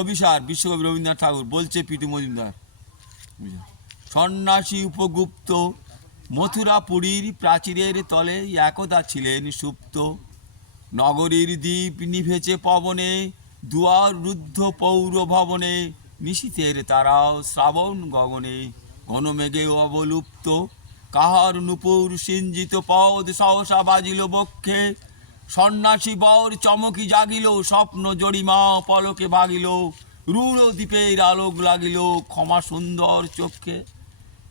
অভিসার বিশ্বকবি রবীন্দ্রনাথ ঠাকুর বলছে পিটু মজুমদার। সন্ন্যাসী উপগুপ্ত মথুরাপুরীর প্রাচীরের তলে একদা ছিলেন সুপ্ত। নগরীর দ্বীপ নিভেছে পবনে, দুয়ার রুদ্ধ পৌর ভবনে, নিশীথের তারাও শ্রাবণ গগনে, ঘনমেঘে অবলুপ্ত। কাহার নূপুর সিঞ্জিত পদ সহসা বাজিল বক্ষে, সন্ন্যাসী বর চমকি জাগিল, স্বপ্ন জড়িমা পলকে ভাগিল, রূঢ় দ্বীপের আলোক লাগিল ক্ষমা সুন্দর চক্ষে।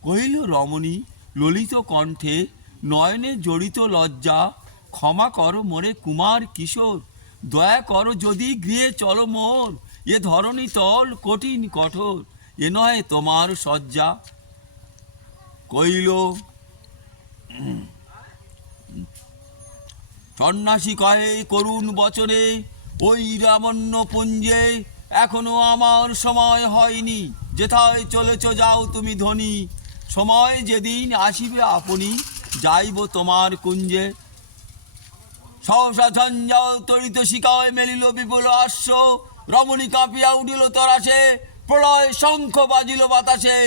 কহিল রমণী ললিত কণ্ঠে, নয়নে জড়িত লজ্জা, ক্ষমা করো মোরে কুমার কিশোর, দয়া করো যদি গৃহে চলো মোর, এ ধরণী তল কঠিন কঠোর, এ নয় তোমার শয্যা। কহিল সন্ন্যাসী কহে করুণ বচনে, ওই রামণ্য পুঞ্জে এখনো আমার সময় হয়নি, যেথায় চলেছ যাও তুমি ধনী, সময় যেদিন আসিবে আপনি, যাইব তোমার কুঞ্জে। সহসা ঝঞ্ঝাল তরিত শিকায় মেলিল বিপুল হাস্য, রমণী কাঁপিয়া উঠিল তরাসে, প্রলয় শঙ্খ বাজিল বাতাসে,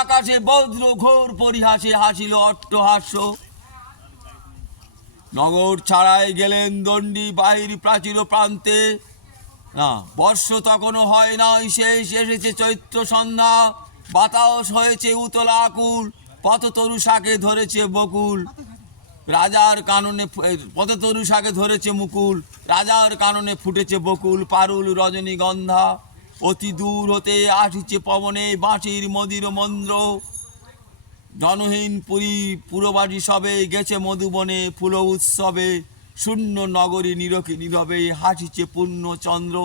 আকাশে বজ্র ঘোর পরিহাসে হাসিল অট্টহাস্য। নগর ছাড়াই গেলেন দণ্ডী বাহির প্রাচীর প্রান্তে, না বর্ষ তখনও হয় নাই শেষ, এসেছে চৈত্র সন্ধ্যা, বাতাস হয়েছে উতলা আকুল, পথতরু শাকে ধরেছে বকুল, রাজার কাননে পথতরু শাকে ধরেছে মুকুল, রাজার কাননে ফুটেছে বকুল, পারুল রজনীগন্ধা, অতি দূর হতে আসিছে পবনে বাঁশির মদির মন্দ্র। জনহীন পুরী পুরবাসী সবে গেছে মধুবনে ফুল উৎসবে, শূন্য নগরী নীরবে নীরবে হাসিছে পূর্ণচন্দ্র।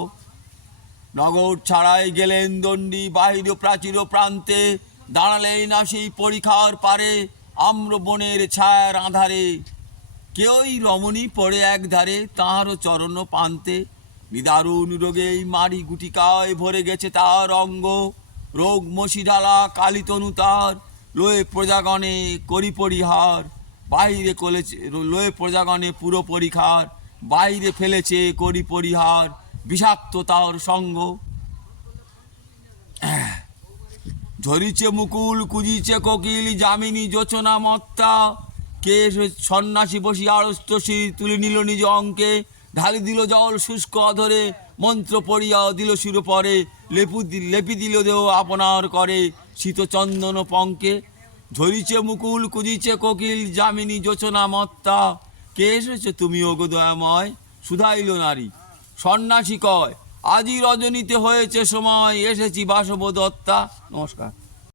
নগর ছাড়াই গেলেন দণ্ডী বাহির প্রাচীর প্রান্তে, দাঁড়ালেন না সেই পরিখার পারে, আম্র বনের ছায়ার আধারে, কেউই রমণী পড়ে এক ধারে তাঁহারও চরণ পান্তে। নিদারুণ রোগেই মারি গুটিকায় ভরে গেছে তার অঙ্গ, রোগ মশি ঢালা কালিতনু তার, লোয়ে প্রজাগণে করি পরিহার, বাহিরে কলেছে লোয়ে প্রজাগণে পুরো পরিখার, বাইরে ফেলেছে করি পরিহার, বিষাক্ত তার সঙ্গ। ঝরিছে মুকুল কুজিছে কোকিল, যামিনী যোচনা মত্তা, কে সন্ন্যাসী বসি আড়স্ত শির তুলে নিল নিজ অঙ্কে, ঢালি দিল জল শুষ্ক অধরে, মন্ত্র পড়িয়া দিল শির পরে, লেপি দিল দেহ আপনার করে শীত চন্দন পঙ্কে। ঝরিছে মুকুল কুজিছে কোকিল, যামিনী যোচনা মত্তা, কে এসেছে তুমি ওগো দয়াময়, শুধাইল নারী। সন্ন্যাসী কয় আজই রজনীতে হয়েছে সময়, এসেছি বাসব দত্তা। নমস্কার।